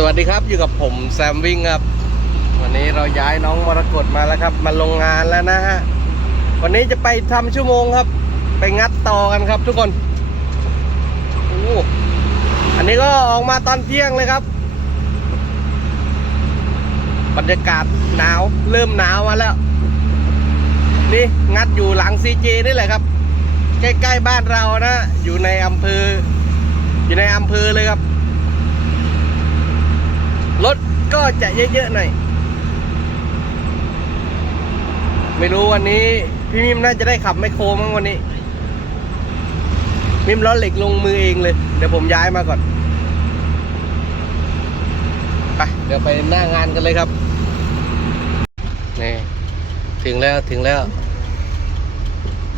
สวัสดีครับอยู่กับผมแซมวิ่งครับ วันนี้เราย้ายน้องมรกตมาแล้วครับ มาลงงานแล้วนะฮะวันนี้จะไปทำชั่วโมงครับ ไปงัดต่อกันครับ ทุกคนโอ้อันนี้ก็ออกมาตอนเที่ยงเลยครับ บรรยากาศหนาวเริ่มหนาวมาแล้ว นี่งัดอยู่หลังซีเจนี่แหละครับ ใกล้ๆบ้านเรานะ อยู่ในอำเภอ อยู่ในอำเภอเลยครับ รถก็จะเยอะๆหน่อย ไม่รู้วันนี้ พี่มิมน่าจะได้ขับไมโครมั้งวันนี้ มิมล้อเหล็กลงมือเองเลย เดี๋ยวผมย้ายมาก่อน ไป เดี๋ยวไปหน้างานกันเลยครับ นี่ ถึงแล้วถึงแล้ว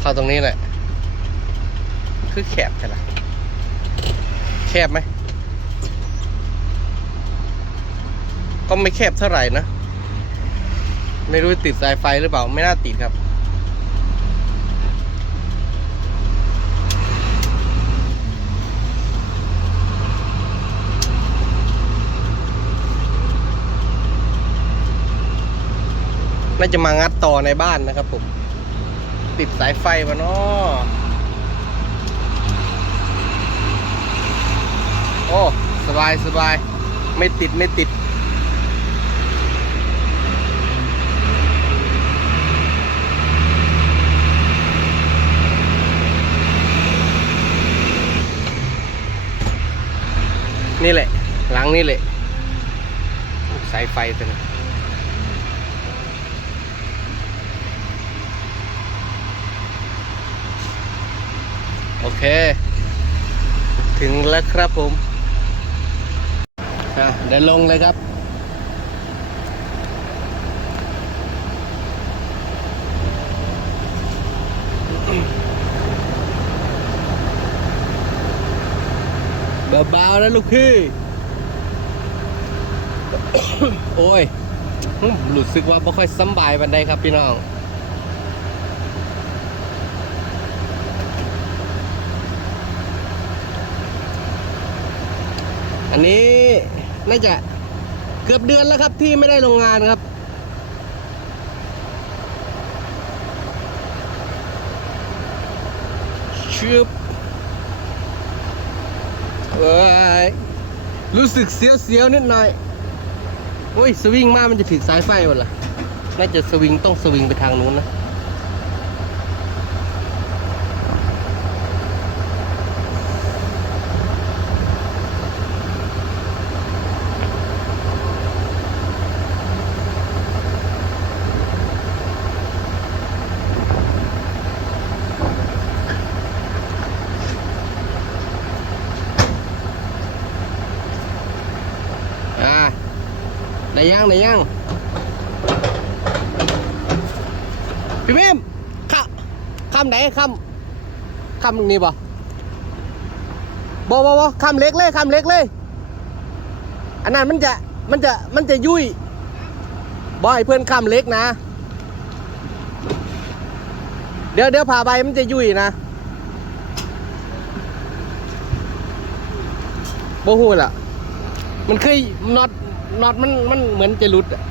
เข้าตรงนี้แหละ คือแคบใช่ไหมแคบไหม ก็ไม่แคบเท่าไหร่นะ ไม่รู้ติดสายไฟหรือเปล่า ไม่น่าติดครับ น่าจะมางัดต่อในบ้านนะครับผม ติดสายไฟวะเนาะโอ้ สบายสบาย ไม่ติดไม่ติด นี่แหละ หลังนี่แหละ สายไฟตัวนี้โอเค ถึงแล้วครับผมอะเดินลงเลยครับ เบาๆนะลูกพี่ โอ้ยรู้สึกว่าไม่ค่อยสบายบันไดครับพี่น้องอันนี้น่าจะเกือบเดือนแล้วครับที่ไม่ได้ลงงานครับชืบ เอ้ยรู้สึกเสียวๆนิดหน่อยโอ้ยสวิงมากมันจะถึงสายไฟหมดละน่าจะสวิงต้องสวิงไปทางนู้นนะ อ่า ได้ยังได้ยังพี่มิมข้าคำไหนคำคำนี้บ่บ่บ่บ่คำเล็กเลยคำเล็กเลย อันนั้นมันจะมันจะมันจะยุ่ยบ่ให้เพื่อนคำเล็กนะ เดี๋ยวเดี๋ยวผ่าใบมันจะยุ่ยนะบ่ฮู้ล่ะ มันเคยน็อต น็อตมันมันเหมือนจะหลุดอะ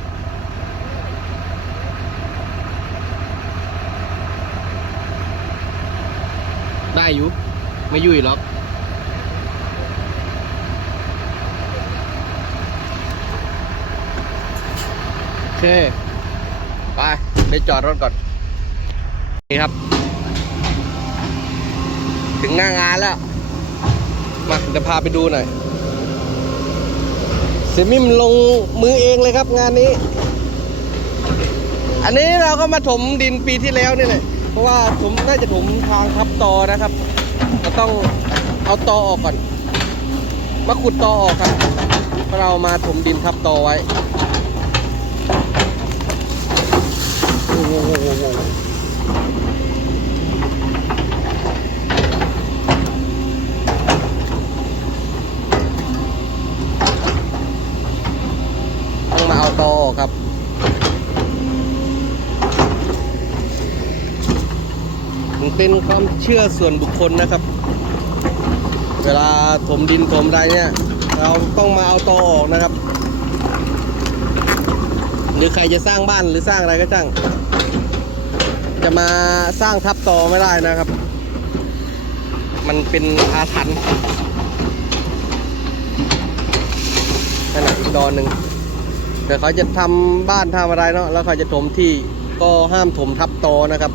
ได้อยู่ ไม่ยุ่ยหรอกโอเค ไปไปจอดรถก่อน นี่ครับ ถึงหน้างานแล้ว มาเดี๋ยวพาไปดูหน่อย เซมิมลงมือเองเลยครับงานนี้ อันนี้เราก็มาถมดินปีที่แล้วนี่แหละเพราะว่าผมน่าจะถมทางทับตอนะครับเราต้องเอาตอออกก่อน มาขุดตอออกครับเรามาถมดินทับตอไว้โอ้โหโอ้โหโอ้โหต้องมาเอาตอออกครับ มัน เป็นความเชื่อส่วนบุคคลนะครับ เวลาถมดินถมอะไรเนี่ย เราต้องมาเอาตอออกนะครับ หรือใครจะสร้างบ้านหรือสร้างอะไรก็ช่างจะมาสร้างทับตอไม่ได้นะครับ มันเป็นอาถรรพ์นั่นแหละอีกตอนหนึ่งแต่เขาจะทำบ้านทำอะไรเนาะแล้วเขาจะถมที่ก็ห้ามถมทับตอนะครับ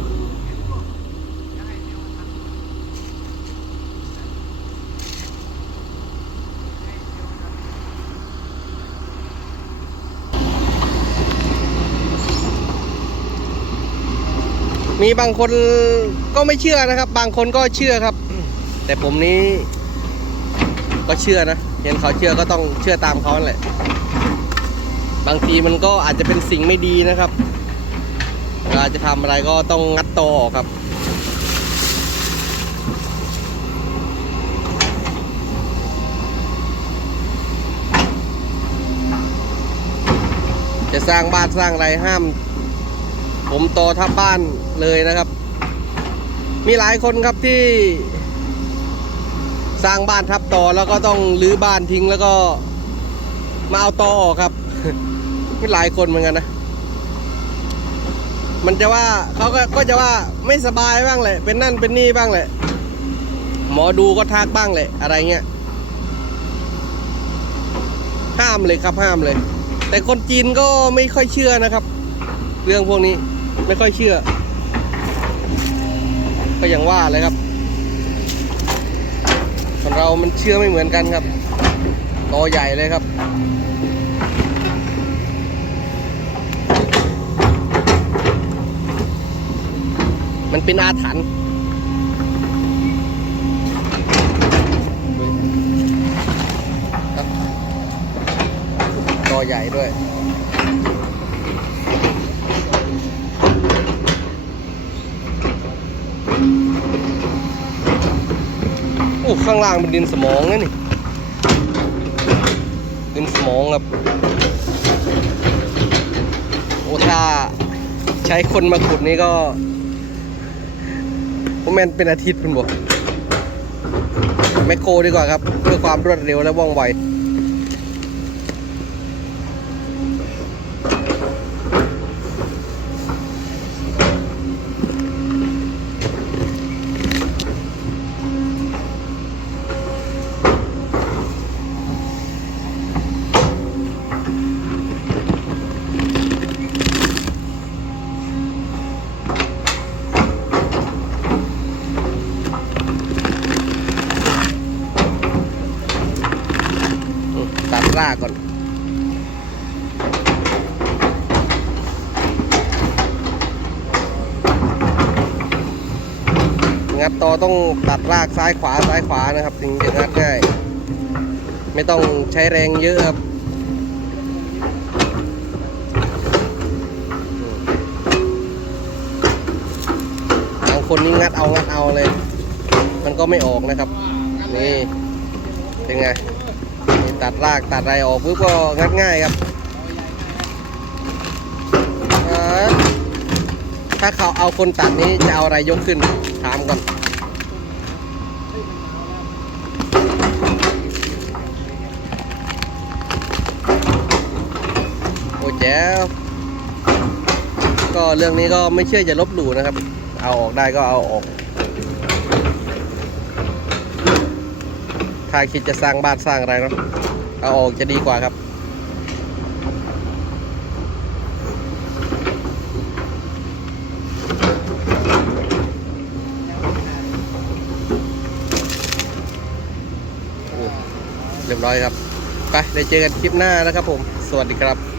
มีบางคนก็ไม่เชื่อนะครับ บางคนก็เชื่อครับ แต่ผมนี้ก็เชื่อนะเห็นเขาเชื่อก็ต้องเชื่อตามเขาแหละ บางทีมันก็อาจจะเป็นสิ่งไม่ดีนะครับเวลาจะทำอะไรก็ต้องงัดตอออกครับจะสร้างบ้านสร้างอะไรห้าม ผมตอทับบ้านเลยนะครับ มีหลายคนครับที่ สร้างบ้านทับต่อแล้วก็ต้องรื้อบ้านทิ้งแล้วก็มาเอาตอออกครับ มีหลายคนเหมือนกันนะ มันจะว่าเขาก็ก็จะว่าไม่สบายบ้างแหละ เป็นนั่นเป็นนี่บ้างแหละ หมอดูก็ทักบ้างแหละอะไรเงี้ยห้ามเลยครับห้ามเลย แต่คนจีนก็ไม่ค่อยเชื่อนะครับ เรื่องพวกนี้ ไม่ค่อยเชื่อ ก็อย่างว่าเลยครับคนเรามันเชื่อไม่เหมือนกันครับตอใหญ่เลยครับมันเป็นอาถรรพ์ครับตอใหญ่ด้วย ข้างล่างเป็นดินสมองนะนี่ ดินสมองครับ โอ้ถ้าใช้คนมาขุดนี่ก็ผมแมนเป็นอาทิตย์คุณบอกแมคโครดีกว่าครับ เพื่อความรวดเร็วและว่องไว อืาก่อน งัดต่อต้องตัดรากซ้ายขวาซ้ายขวานะครับถึงจะงัดง่าย ไม่ต้องใช้แรงเยอะครับบางคนนี่งัดเอางัดเอาเลย มันก็ไม่ออกนะครับ นี่ เป็นไง ตัดรากตัดอะไรออกปุ๊บก็งัดง่ายครับถ้าเขาเอาคนตัดนี้จะเอาอะไรยกขึ้นถามก่อนโอ้แจ๋วก็เรื่องนี้ก็ไม่เชื่ออย่าลบหลู่นะครับ เอาออกได้ก็เอาออกถ้าคิดจะสร้างบ้านสร้างอะไรเนาะ เอาออกจะดีกว่าครับ เรียบร้อยครับ ไปได้เจอกันคลิปหน้านะครับผม สวัสดีครับ